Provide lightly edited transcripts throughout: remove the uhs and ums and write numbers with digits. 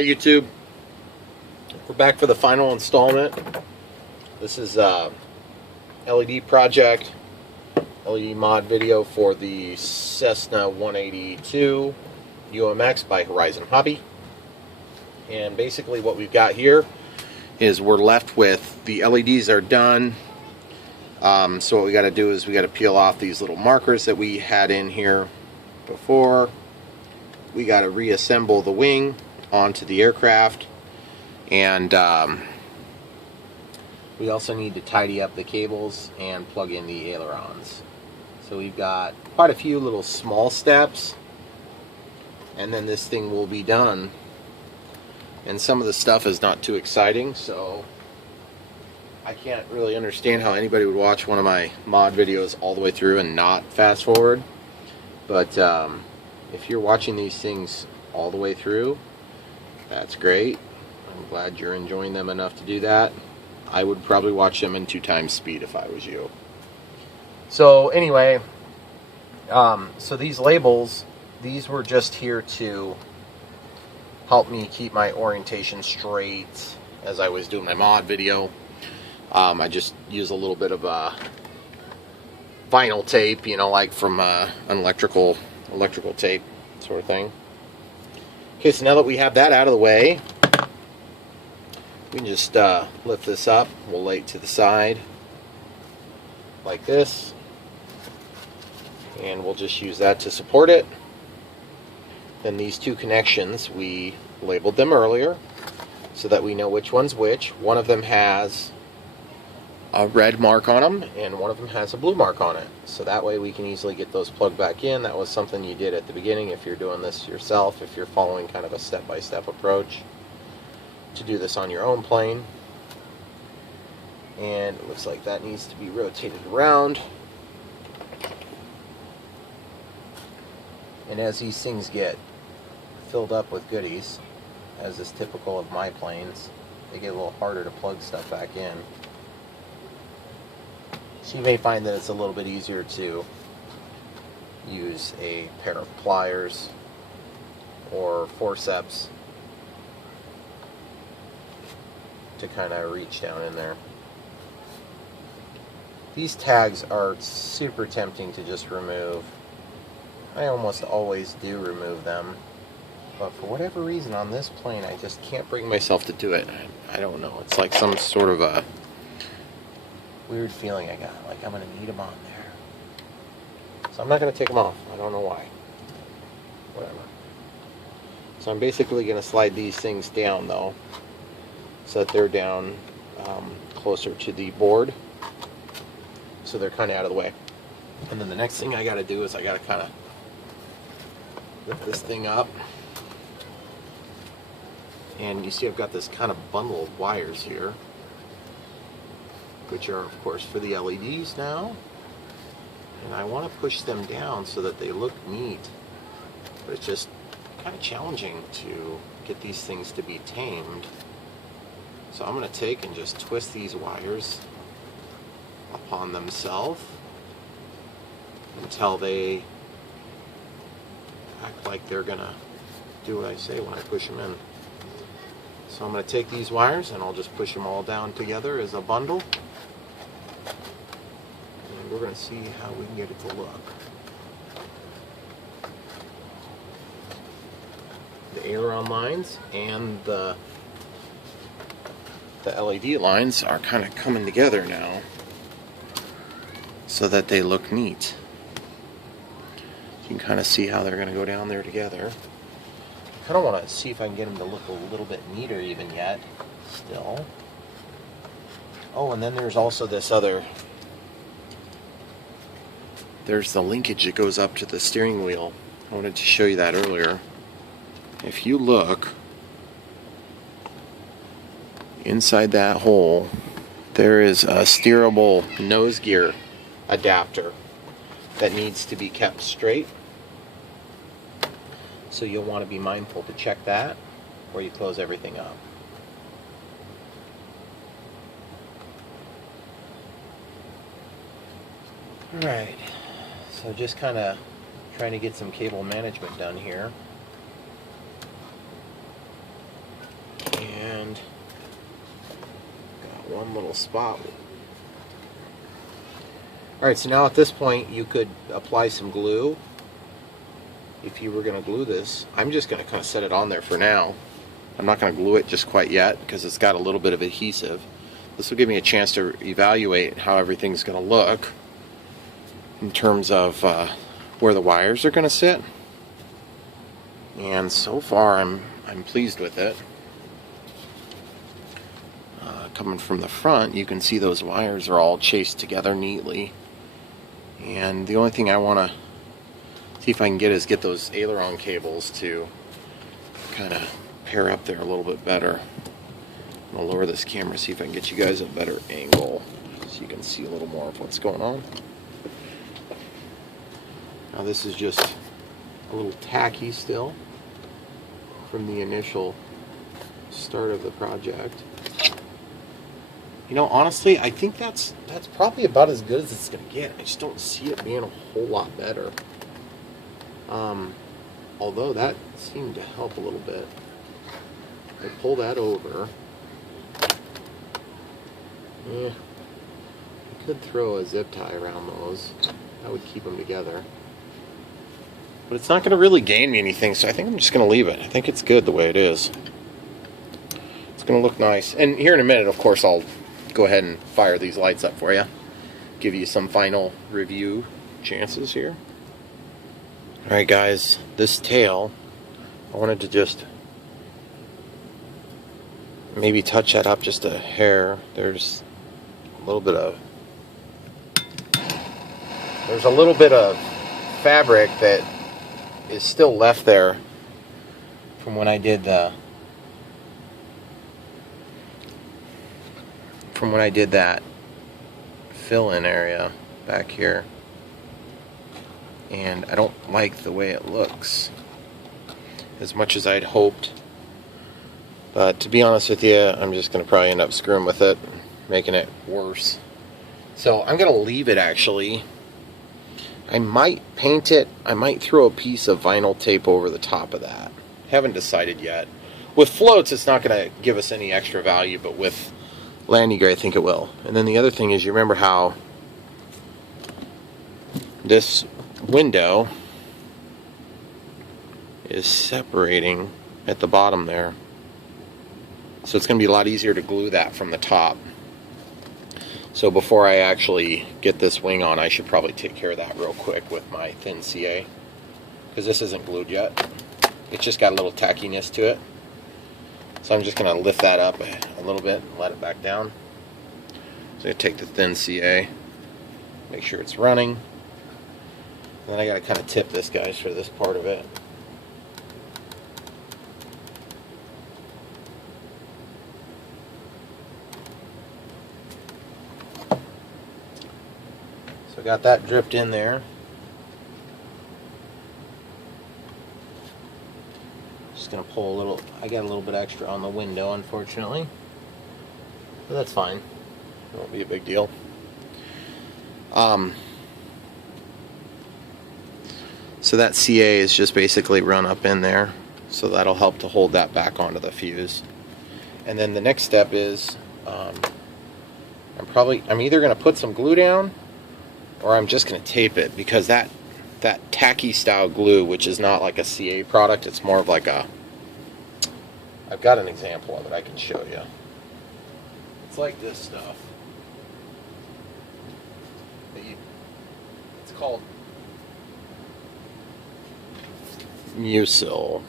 Hi YouTube. We're back for the final installment. This is LED project, LED mod video for the Cessna 182 UMX by Horizon Hobby. And basically what we've got here is we're left with the LEDs are done. So what we got to do is we got to peel off these little markers that we had in here before. We got to reassemble the wing onto the aircraft, and we also need to tidy up the cables and plug in the ailerons. So we've got quite a few little small steps, and then this thing will be done. And some of the stuff is not too exciting, so I can't really understand how anybody would watch one of my mod videos all the way through and not fast forward. But if you're watching these things all the way through, that's great. I'm glad you're enjoying them enough to do that. I would probably watch them in 2 times speed if I was you. So anyway, so these labels, these were just here to help me keep my orientation straight as I was doing my mod video. I just use a little bit of vinyl tape, you know, like from an electrical tape sort of thing. Okay, so now that we have that out of the way, we can just lift this up. We'll lay it to the side like this, and we'll just use that to support it. Then these 2 connections, we labeled them earlier so that we know which one's which. One of them has a red mark on them, and one of them has a blue mark on it. So that way we can easily get those plugged back in. That was something you did at the beginning if you're doing this yourself, if you're following kind of a step-by-step approach to do this on your own plane. And it looks like that needs to be rotated around. And as these things get filled up with goodies, as is typical of my planes, they get a little harder to plug stuff back in. So you may find that it's a little bit easier to use a pair of pliers or forceps to kind of reach down in there. These tags are super tempting to just remove. I almost always do remove them, but for whatever reason on this plane I just can't bring myself to do it. I don't know, it's like some sort of a weird feeling I got, like I'm going to need them on there. So I'm not going to take them off. I don't know why. Whatever. So I'm basically going to slide these things down though, so that they're down closer to the board, so they're kind of out of the way. And then the next thing I got to do is I got to kind of lift this thing up. And you see I've got this kind of bundle of wires here, which are of course for the LEDs now, and I want to push them down so that they look neat, but it's just kind of challenging to get these things to be tamed. So I'm going to take and just twist these wires upon themselves until they act like they're going to do what I say when I push them in. So I'm going to take these wires and I'll just push them all down together as a bundle. We're going to see how we can get it to look. The aileron lines and the LED lines are kind of coming together now so that they look neat. You can kind of see how they're going to go down there together. I kind of want to see if I can get them to look a little bit neater even yet still. Oh, and then there's also this other, there's the linkage that goes up to the steering wheel. I wanted to show you that earlier. If you look inside that hole, there is a steerable nose gear adapter that needs to be kept straight. So you'll want to be mindful to check that before you close everything up. Alright, so just kind of trying to get some cable management done here. one little spot. Alright, so now at this point you could apply some glue if you were going to glue this. I'm just going to kind of set it on there for now. I'm not going to glue it just quite yet because it's got a little bit of adhesive. This will give me a chance to evaluate how everything's going to look in terms of where the wires are going to sit. And so far I'm pleased with it. Coming from the front, you can see those wires are all chased together neatly. And the only thing I want to see if I can get is get those aileron cables to kind of pair up there a little bit better. I'm going to lower this camera, see if I can get you guys a better angle so you can see a little more of what's going on. Now this is just a little tacky still from the initial start of the project. You know, honestly, I think that's probably about as good as it's going to get. I just don't see it being a whole lot better. Although that seemed to help a little bit. I pull that over. I could throw a zip tie around those. That would keep them together. But it's not going to really gain me anything, so I think I'm just going to leave it. I think it's good the way it is. It's going to look nice. And here in a minute, of course, I'll go ahead and fire these lights up for you. Give you some final review chances here. Alright guys, this tail, I wanted to just maybe touch that up just a hair. There's a little bit of fabric that is still left there from when I did that fill-in area back here, and I don't like the way it looks as much as I'd hoped. But to be honest with you, I'm just going to probably end up screwing with it, making it worse. So I'm going to leave it actually. I might paint it. I might throw a piece of vinyl tape over the top of that. Haven't decided yet. With floats, it's not going to give us any extra value, but with landing gear, I think it will. And then the other thing is, you remember how this window is separating at the bottom there. So it's going to be a lot easier to glue that from the top. So before I actually get this wing on, I should probably take care of that real quick with my thin CA, because this isn't glued yet. It's just got a little tackiness to it. So I'm just going to lift that up a little bit and let it back down. So I'm going to take the thin CA, make sure it's running. And then I got to kind of tip this, guys, for this part of it. So I got that dripped in there. Just gonna pull a little. I got a little bit extra on the window, unfortunately, but that's fine. It won't be a big deal. So that CA is just basically run up in there, so that'll help to hold that back onto the fuse. And then the next step is I'm either gonna put some glue down, or I'm just gonna tape it, because that tacky style glue, which is not like a CA product, it's more of like a, I've got an example of it I can show you. It's like this stuff. It's called mucilage.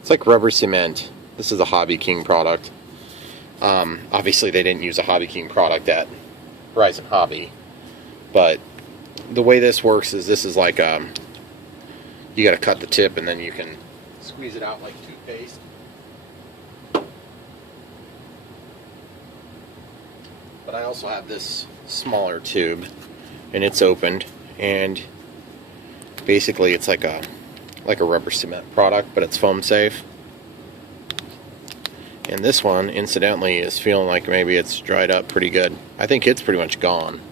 It's like rubber cement. This is a Hobby King product. Obviously they didn't use a Hobby King product at Horizon Hobby, but the way this works is, this is like you got to cut the tip and then you can squeeze it out like toothpaste. But I also have this smaller tube, and it's opened, and basically it's like a rubber cement product, but it's foam safe. And this one, incidentally, is feeling like maybe it's dried up pretty good. I think it's pretty much gone.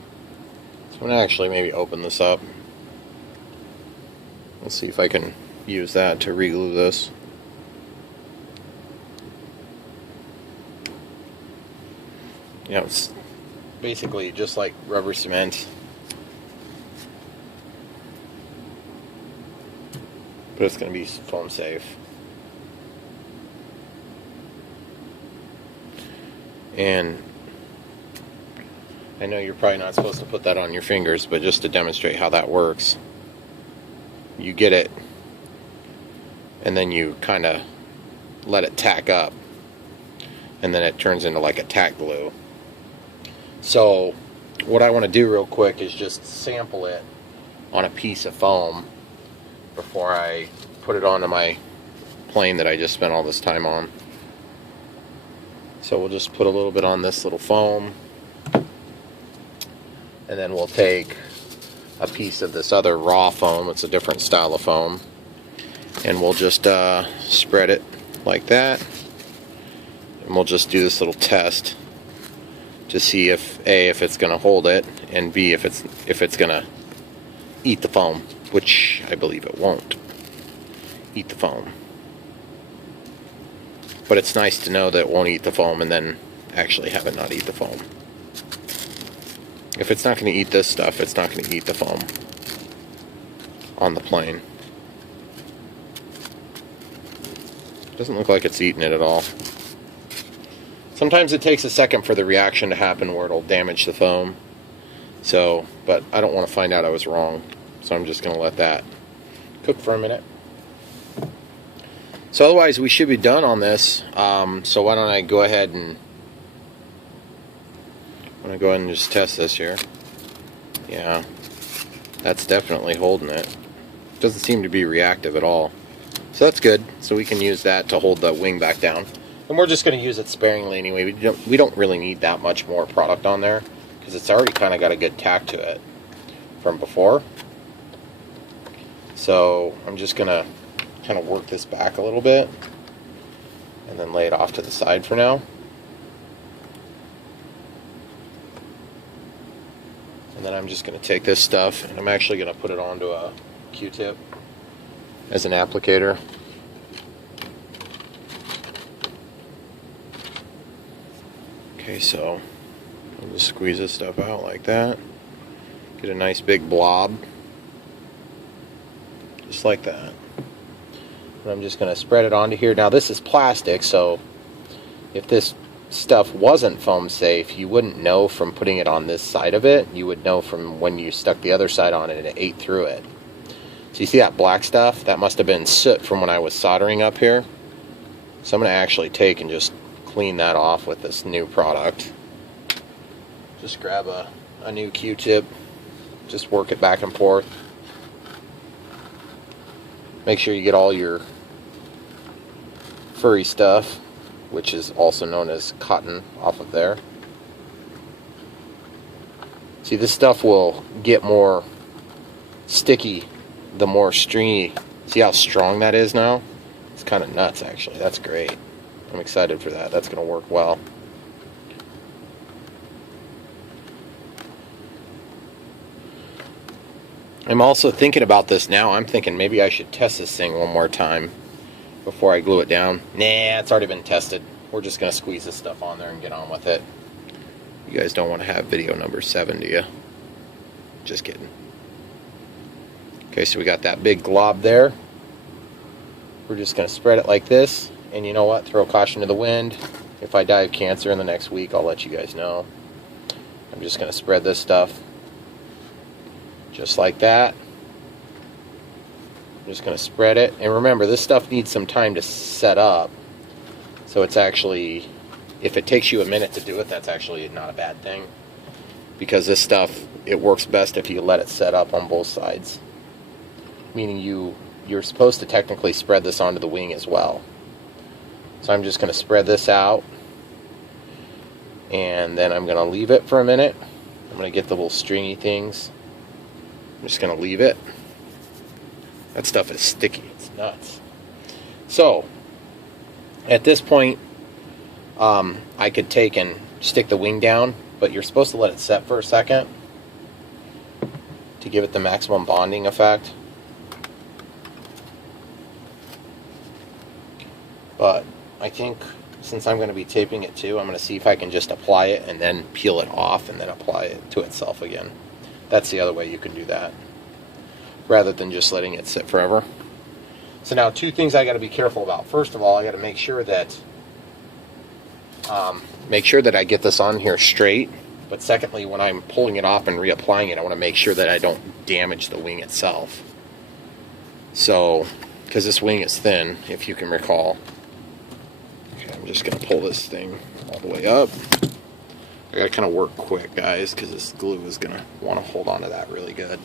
So I'm going to actually maybe open this up. Let's see if I can use that to re-glue this. You know, it's basically just like rubber cement, but it's going to be foam safe. And I know you're probably not supposed to put that on your fingers, but just to demonstrate how that works, you get it and then you kind of let it tack up, and then it turns into like a tack glue. So what I want to do real quick is just sample it on a piece of foam before I put it onto my plane that I just spent all this time on. So we'll just put a little bit on this little foam, and then we'll take a piece of this other raw foam. It's a different style of foam, and we'll just spread it like that, and we'll just do this little test to see if A, if it's going to hold it, and B, if it's going to eat the foam, which I believe it won't eat the foam. But it's nice to know that it won't eat the foam and then actually have it not eat the foam. If it's not going to eat this stuff, it's not going to eat the foam on the plane. Doesn't look like it's eating it at all. Sometimes it takes a second for the reaction to happen where it'll damage the foam. So, but I don't want to find out I was wrong. So I'm just going to let that cook for a minute. So otherwise we should be done on this. So why don't I go ahead and just test this here. Yeah, that's definitely holding it. Doesn't seem to be reactive at all. So that's good. So we can use that to hold the wing back down. And we're just going to use it sparingly anyway. We don't really need that much more product on there because it's already kind of got a good tack to it from before. So I'm just going to kind of work this back a little bit and then lay it off to the side for now. And then I'm just going to take this stuff and I'm actually going to put it onto a Q-tip as an applicator. Okay, so I'll just squeeze this stuff out like that. Get a nice big blob. Just like that. And I'm just going to spread it onto here. Now this is plastic, so if this stuff wasn't foam safe, you wouldn't know from putting it on this side of it. You would know from when you stuck the other side on it and it ate through it. So you see that black stuff? That must have been soot from when I was soldering up here. So I'm going to actually take and just clean that off with this new product. Just grab a new Q-tip, just work it back and forth. Make sure you get all your furry stuff, which is also known as cotton, off of there. See, this stuff will get more sticky the more stringy. See how strong that is now? It's kind of nuts, actually. That's great. I'm excited for that. That's going to work well. I'm also thinking about this now. I'm thinking maybe I should test this thing one more time before I glue it down. Nah, it's already been tested. We're just going to squeeze this stuff on there and get on with it. You guys don't want to have video number 7, do you? Just kidding. Okay, so we got that big glob there. We're just going to spread it like this. And you know what? Throw caution to the wind. If I die of cancer in the next week, I'll let you guys know. I'm just going to spread this stuff just like that. I'm just going to spread it. And remember, this stuff needs some time to set up. So it's actually, if it takes you a minute to do it, that's actually not a bad thing. Because this stuff, it works best if you let it set up on both sides. Meaning you're supposed to technically spread this onto the wing as well. So I'm just going to spread this out. And then I'm going to leave it for a minute. I'm going to get the little stringy things. I'm just going to leave it. That stuff is sticky. It's nuts. So, at this point, I could take and stick the wing down, but you're supposed to let it set for a second to give it the maximum bonding effect. But I think since I'm going to be taping it too, I'm going to see if I can just apply it and then peel it off and then apply it to itself again. That's the other way you can do that, rather than just letting it sit forever. So now, two things I got to be careful about. First of all, I got to make sure that I get this on here straight. But secondly, when I'm pulling it off and reapplying it, I want to make sure that I don't damage the wing itself. So, because this wing is thin, if you can recall. Okay, I'm just going to pull this thing all the way up. I got to kind of work quick, guys, because this glue is going to want to hold on to that really good.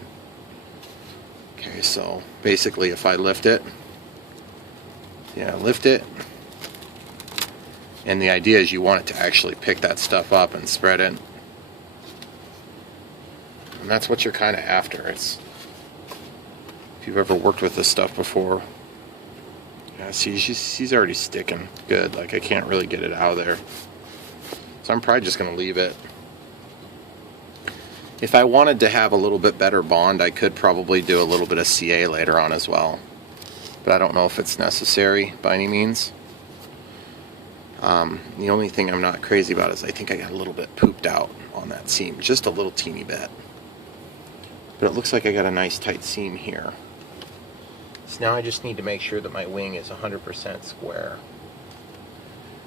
Okay, so basically if I lift it, lift it, and the idea is you want it to actually pick that stuff up and spread it. And that's what you're kind of after. It's, if you've ever worked with this stuff before, yeah, see, she's already sticking good. Like, I can't really get it out of there. So I'm probably just going to leave it. If I wanted to have a little bit better bond, I could probably do a little bit of CA later on as well. But I don't know if it's necessary by any means. The only thing I'm not crazy about is I think I got a little bit pooped out on that seam. Just a little teeny bit. But it looks like I got a nice tight seam here. So now I just need to make sure that my wing is 100% square.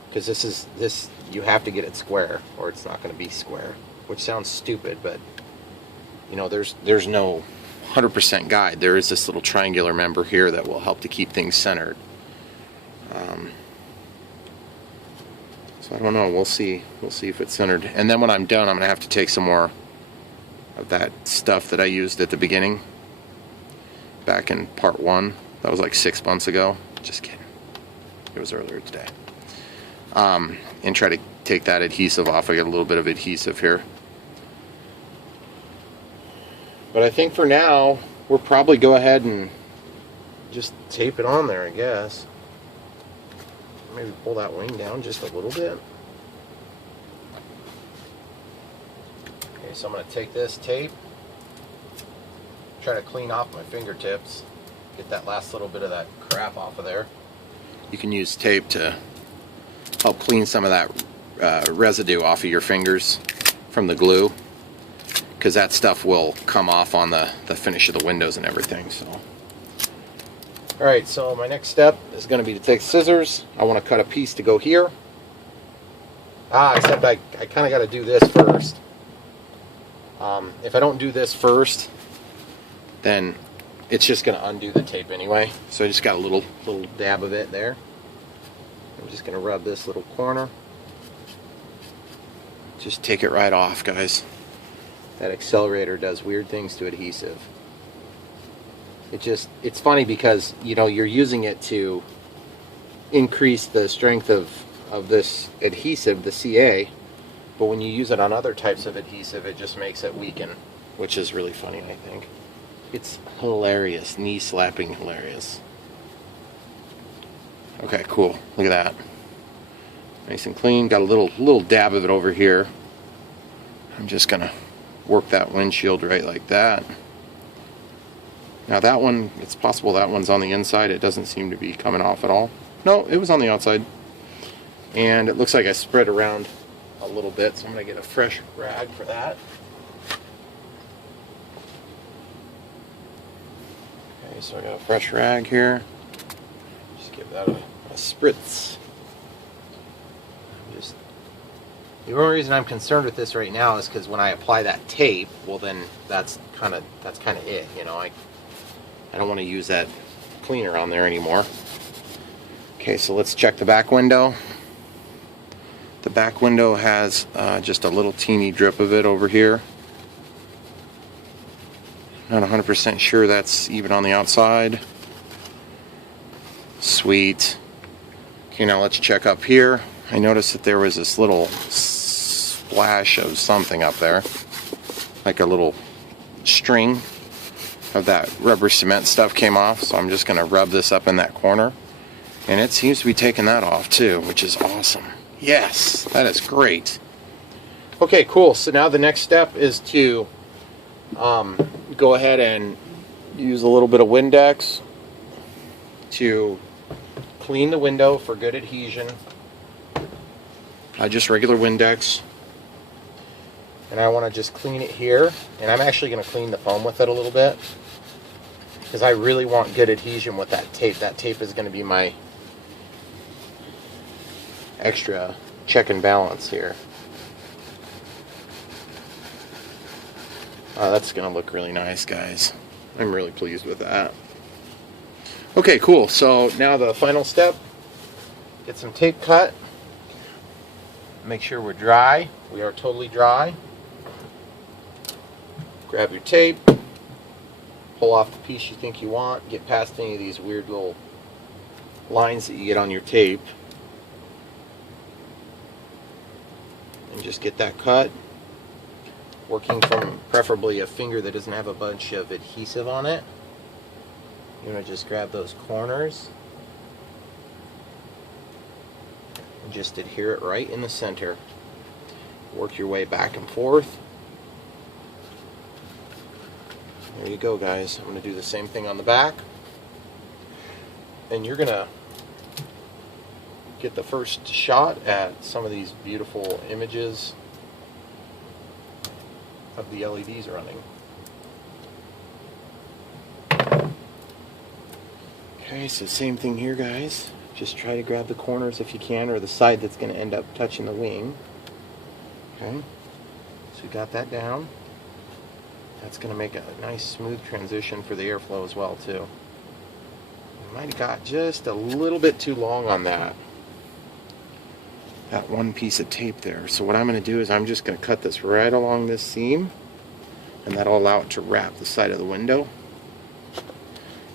Because this you have to get it square or it's not going to be square. Which sounds stupid, but you know, there's no 100% guide. There is this little triangular member here that will help to keep things centered. So I don't know. We'll see if it's centered. And then when I'm done, I'm going to have to take some more of that stuff that I used at the beginning, back in part 1. That was like 6 months ago. Just kidding. It was earlier today. And try to take that adhesive off. I got a little bit of adhesive here. But I think for now, we'll probably go ahead and just tape it on there, I guess. Maybe pull that wing down just a little bit. Okay, so I'm going to take this tape, try to clean off my fingertips, get that last little bit of that crap off of there. You can use tape to help clean some of that residue off of your fingers from the glue, because that stuff will come off on the finish of the windows and everything. So, alright, so my next step is going to be to take scissors. I want to cut a piece to go here. Except I kind of got to do this first. If I don't do this first, then it's just going to undo the tape anyway. So I just got a little dab of it there. I'm just going to rub this little corner. Just take it right off, guys. That accelerator does weird things to adhesive. It's funny because, you know, you're using it to increase the strength of this adhesive, the CA, but when you use it on other types of adhesive, it just makes it weaken, which is really funny, I think. It's hilarious, knee-slapping hilarious. Okay, cool. Look at that. Nice and clean. Got a little dab of it over here. I'm just gonna work that windshield right like that. Now that one, it's possible that one's on the inside. It doesn't seem to be coming off at all. No, it was on the outside. And it looks like I spread around a little bit, so I'm going to get a fresh rag for that. Okay, so I got a fresh rag here. Just give that a spritz. The only reason I'm concerned with this right now is because when I apply that tape, well then that's kind of it, you know. I don't want to use that cleaner on there anymore. Okay, so let's check the back window. The back window has just a little teeny drip of it over here. Not 100% sure that's even on the outside. Sweet. Okay, now let's check up here. I noticed that there was this little splash of something up there, like a little string of that rubber cement stuff came off, so I'm just going to rub this up in that corner, and it seems to be taking that off too, which is awesome. Yes, that is great. Okay, cool. So now the next step is to go ahead and use a little bit of Windex to clean the window for good adhesion. just regular Windex. And I want to just clean it here. And I'm actually going to clean the foam with it a little bit, because I really want good adhesion with that tape. That tape is going to be my extra check and balance here. That's going to look really nice, guys. I'm really pleased with that. Okay, cool. So now the final step, get some tape cut. Make sure we're dry. We are totally dry. Grab your tape, pull off the piece you think you want, get past any of these weird little lines that you get on your tape, and just get that cut. Working from preferably a finger that doesn't have a bunch of adhesive on it. You want to just grab those corners and just adhere it right in the center. Work your way back and forth. There you go, guys. I'm going to do the same thing on the back. And you're going to get the first shot at some of these beautiful images of the LEDs running. Okay, so same thing here, guys. Just try to grab the corners if you can, or the side that's going to end up touching the wing. Okay, so we got that down. That's going to make a nice smooth transition for the airflow as well too. I might have got just a little bit too long on that one piece of tape there. So what I'm going to do is I'm just going to cut this right along this seam, and that'll allow it to wrap the side of the window.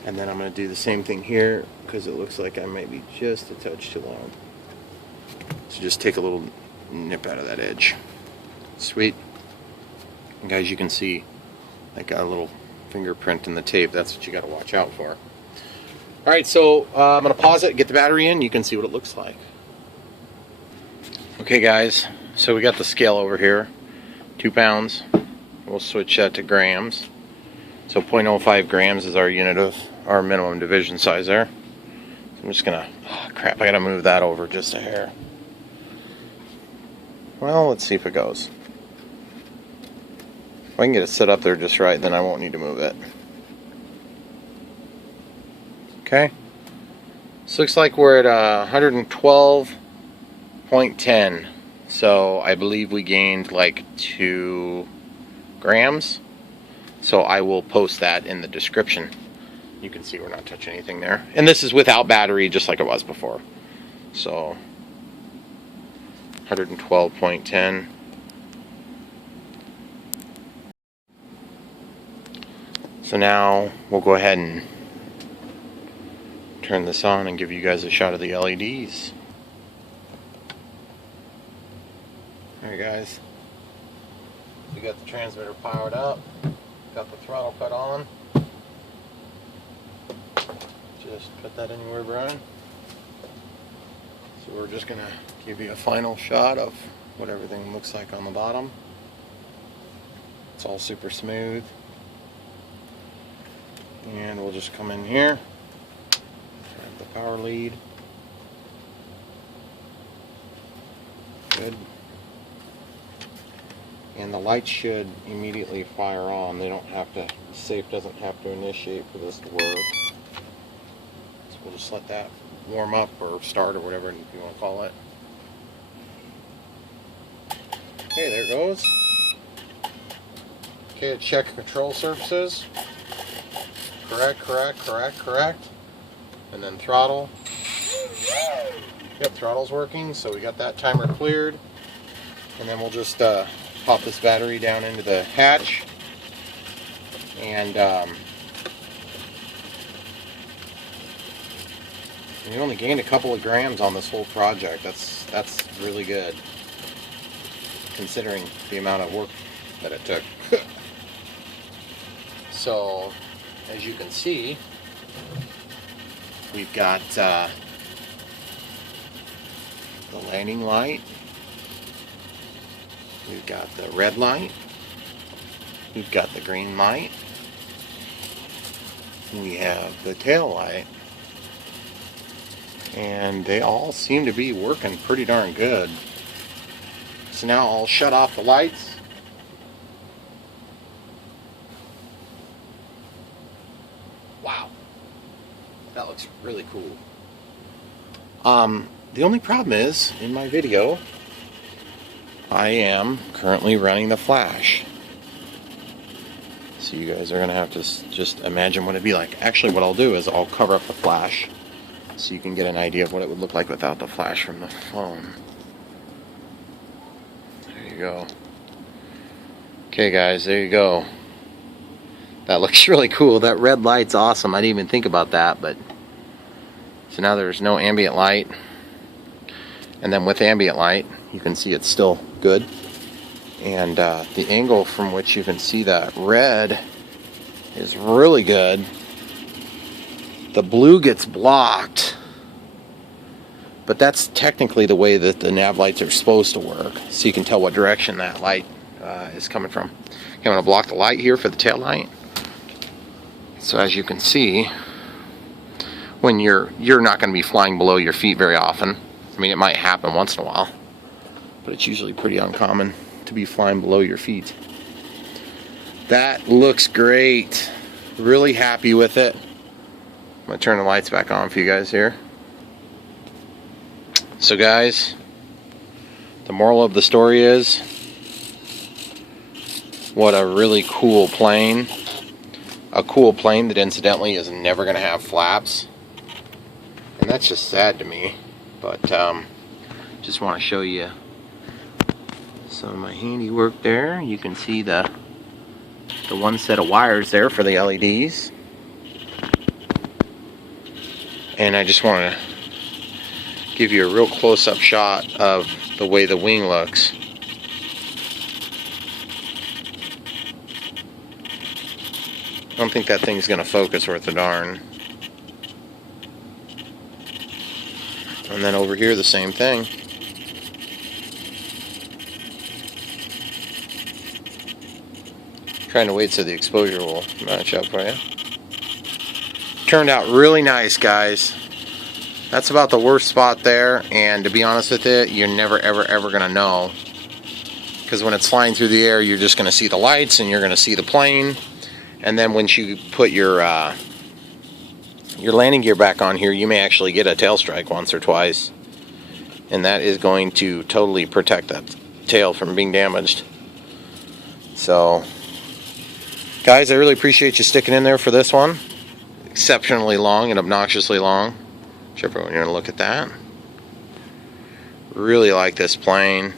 And then I'm going to do the same thing here, because it looks like I might be just a touch too long. So just take a little nip out of that edge. Sweet. And guys, you can see I got a little fingerprint in the tape. That's what you got to watch out for. Alright, so I'm going to pause it, get the battery in. You can see what it looks like. Okay, guys, so we got the scale over here. 2 pounds. We'll switch that to grams. So 0.05 grams is our unit of our minimum division size there. So I'm just going to... Oh, crap, I got to move that over just a hair. Well, let's see if it goes. If I can get it set up there just right, then I won't need to move it. Okay. This looks like we're at 112.10. So I believe we gained like 2 grams. So I will post that in the description. You can see we're not touching anything there. And this is without battery, just like it was before. So 112.10. So now we'll go ahead and turn this on and give you guys a shot of the LEDs. Alright, guys. We got the transmitter powered up. Got the throttle put on. Just put that anywhere, Brian. So we're just going to give you a final shot of what everything looks like on the bottom. It's all super smooth. And we'll just come in here, grab the power lead. Good. And the lights should immediately fire on. They don't have to, the safe doesn't have to initiate for this to work. So we'll just let that warm up or start or whatever you want to call it. Okay, there it goes. Okay, check control surfaces. Correct. And then throttle. Yep, throttle's working, so we got that timer cleared. And then we'll just pop this battery down into the hatch. And we only gained a couple of grams on this whole project. That's really good, considering the amount of work that it took. So, as you can see, we've got the landing light, we've got the red light, we've got the green light, we have the tail light, and they all seem to be working pretty darn good. So now I'll shut off the lights. Wow, that looks really cool. The only problem is, in my video, I am currently running the flash. So you guys are going to have to just imagine what it'd be like. Actually, what I'll do is I'll cover up the flash so you can get an idea of what it would look like without the flash from the phone. There you go. Okay guys, there you go. That looks really cool. That red light's awesome. I didn't even think about that, but so now there's no ambient light. And then with ambient light, you can see it's still good. And the angle from which you can see that red is really good. The blue gets blocked, but that's technically the way that the nav lights are supposed to work, so you can tell what direction that light is coming from. Okay, I'm going to block the light here for the tail light. So as you can see, when you're not going to be flying below your feet very often. I mean, it might happen once in a while, but it's usually pretty uncommon to be flying below your feet. That looks great. Really happy with it. I'm going to turn the lights back on for you guys here. So guys, the moral of the story is, what a really cool plane. A cool plane that incidentally is never going to have flaps. And that's just sad to me. But just want to show you some of my handiwork there. You can see the one set of wires there for the LEDs. And I just want to give you a real close-up shot of the way the wing looks. I don't think that thing's going to focus worth a darn. And then over here the same thing. Trying to wait so the exposure will match up for you. Turned out really nice, guys. That's about the worst spot there, and to be honest with you, you're never ever gonna know, because when it's flying through the air, you're just gonna see the lights and you're gonna see the plane, and then once you put your landing gear back on here, you may actually get a tail strike once or twice, and that is going to totally protect that tail from being damaged. So guys, I really appreciate you sticking in there for this one. Exceptionally long and obnoxiously long. Whichever one you want to look at that. Really like this plane.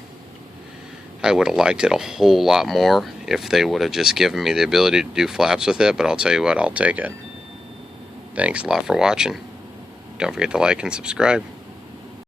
I would have liked it a whole lot more if they would have just given me the ability to do flaps with it, but I'll tell you what, I'll take it. Thanks a lot for watching. Don't forget to like and subscribe.